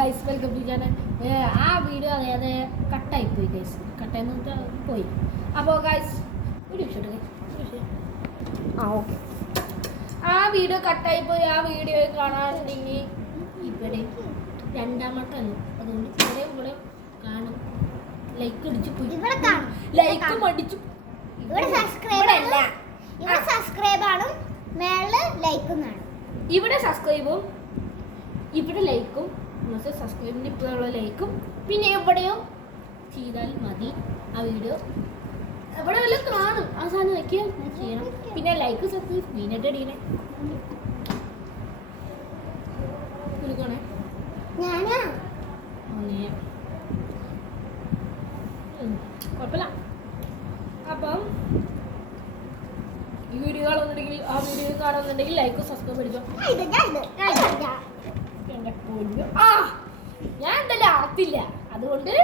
Guys welcome to channel. ആ video അറിയാതെ കട്ടായി പോയി ഗൈസ്. കട്ടായി പോയി. അപ്പോൾ ഗൈസ് ഓക്കെ, ആ വീഡിയോ കട്ടായി പോയി. ആ വീഡിയോ കാണാനുണ്ടെങ്കിൽ ഇവിടെ രണ്ടാമട്ടാണ്, അതുകൊണ്ട് ഇവിടെ കാണും. ലൈക്ക് അടിച്ചു പോയി, ലൈക്ക് അടിച്ചു. ഇവിടെ സബ്സ്ക്രൈബാണ്, മേളില് ലൈക്കും കാണും. ഇവിടെ സബ്സ്ക്രൈബും ഇവിടെ ലൈക്കും, സബ്സ്ക്രൈബിൻ്റെ ഇപ്പോഴുള്ള ലൈക്കും പിന്നെ എവിടെയോ ചെയ്താൽ മതി. ആ വീഡിയോ എവിടെ വല്ല കാണും, ആ സാധനം നോക്കിയാൽ ചെയ്യണം. പിന്നെ ലൈക്ക് സബ്സ്ക്രൈബ് മീനായിട്ട് അടിക്കണേ. വിളിക്കണേ കുഴപ്പമില്ല. അപ്പം ഈ വീഡിയോ കാണുന്നുണ്ടെങ്കിൽ ആ വീഡിയോ കാണുന്നുണ്ടെങ്കിൽ ലൈക്കും സബ്സ്ക്രൈബ് അടിച്ചോ. ഞാൻ എന്തായാലും ആർത്തില്ല, അതുകൊണ്ട്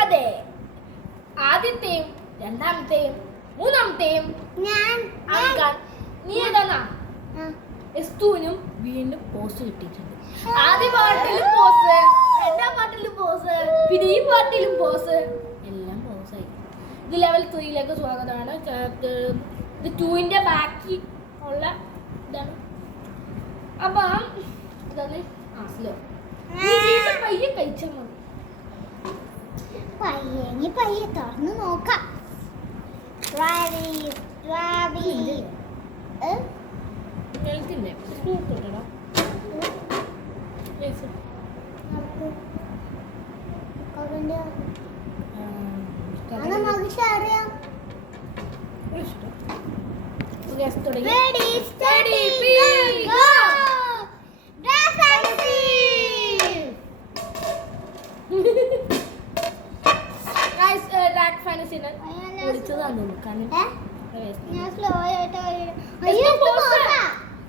അതെ ആദ്യത്തെയും രണ്ടാമത്തെയും മൂന്നാമത്തെയും നീ ഏതാ എസ്തുവിനും വീണ്ടും പോസ് കിട്ടിയിട്ടുണ്ട്. ആദ്യ പാട്ടിലും പോസ്, രണ്ടാം പാട്ടിലും പോസ്, പിന്നെ ഈ പാട്ടിലും പോസ്, എല്ലാം പോസായി. ഇത് ലെവൽ 3ലേക്ക് സ്വാഗതമാണ്. ഇത് 2ന്റെ ബാക്കി ഉള്ള ഇതാണ്. അപ്പം ഇതാണ് സ്ലോ. പയ്യെ കഴിച്ചാൽ മതി. പയ്യെ തുറന്നു നോക്കാം.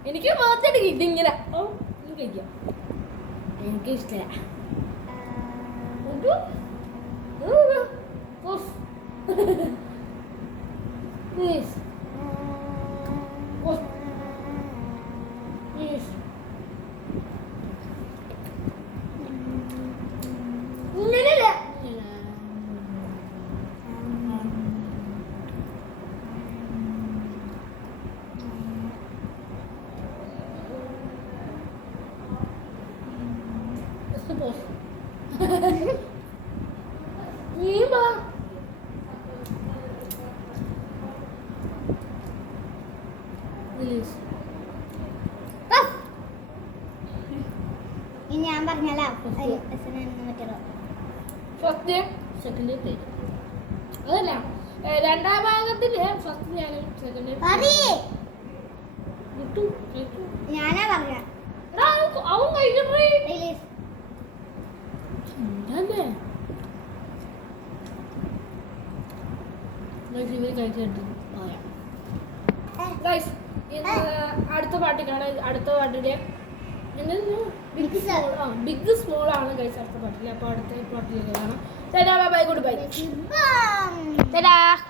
എനിക്ക് മാത്രം ഇതിങ്ങനെ കഴിക്കാം. എനിക്ക് ഇഷ്ടമല്ല. ഞാൻ പറഞ്ഞല്ലോ ഫസ്റ്റ് സെക്കൻഡ് തേർഡ് അതല്ല, രണ്ടാം ഭാഗത്തില് ഫസ്റ്റ് ഞാനും സെക്കൻഡ് ഞാനാ പറഞ്ഞ അവൻ കഴിക്കണേ. അടുത്ത പാട്ടിലാണ്. അടുത്ത പാട്ടില് ബിഗ് സ്മോൾ ആണ് ഗൈസ് അടുത്ത പാട്ടില്. അപ്പൊ അടുത്ത പാട്ടിലേക്ക് കാണാം. Bye, good by.